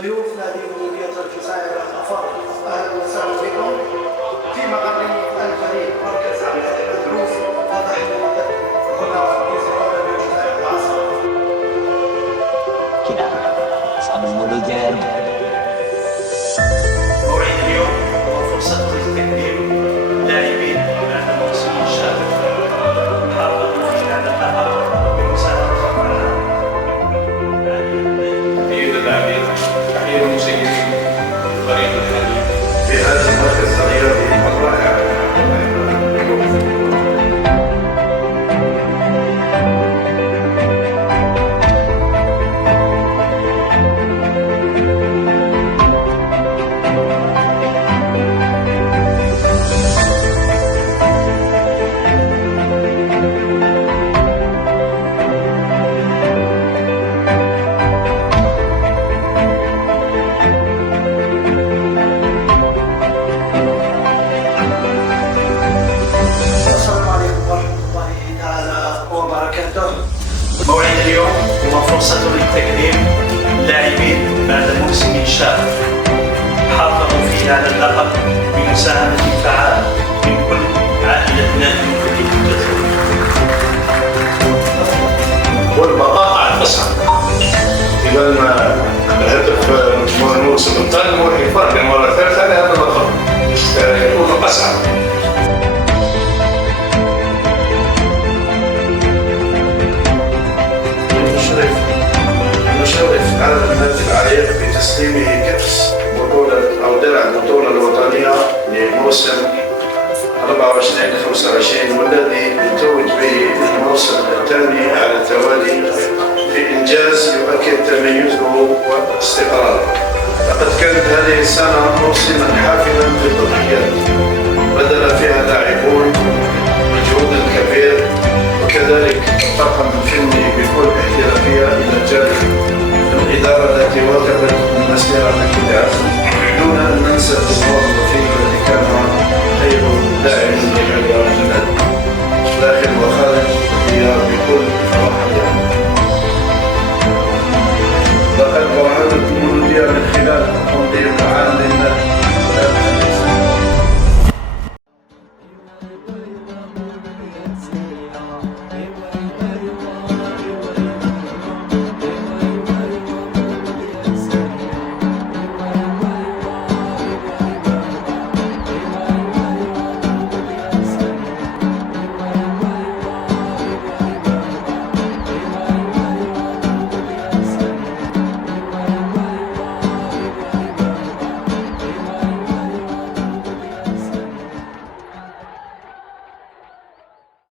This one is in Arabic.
ضيوف نادي مديرية الجزائر الأفاضل، أهلا وسهلا بكم في مقر الفريق مركز عبد الدروس. ونحن هنا في زيارة الجزائر العاصمة. كده أصحاب المدير. موعد اليوم هو فرصة لتقديم لاعبين بعد موسم شابك حافظوا في هذا اللقب بمساعدة تحية اللاعبين، تحية المسيرين الفريق الحالي في هذا المركز الرياضي الرائع. السلام عليكم ورحمة الله تعالى وبركاته. موعد اليوم هو فرصة لتقديم لاعبين بعد موسم شابك حافظوا في هذا اللقب بمساهمة فعالة من كل عائلة نادي مديرية الجزائر. والبقاء على التصعد. إذا الهدف من الموسم القادم هو الحفاظ للمرة الثالثة على هذا اللقب. يكون أصعب. نشرف هذا النادي العريق بتسليمه كأس بطولة أو درع البطولة الوطنية لموسم 24-25 والذي يتوج بالموسم الثاني على التوالي بإنجاز يؤكد تميزه واستقراره. لقد كانت هذه السنة موسما حافلا بالتضحيات بذل فيها لاعبون مجهود كبير، وكذلك الطاقم الفني بكل احترافية إلى جانب الإدارة التي واكبت المسيرة بكل عزم، دون أن ننسى الجمهور الوفي الذي كان خير داعم للرياضة.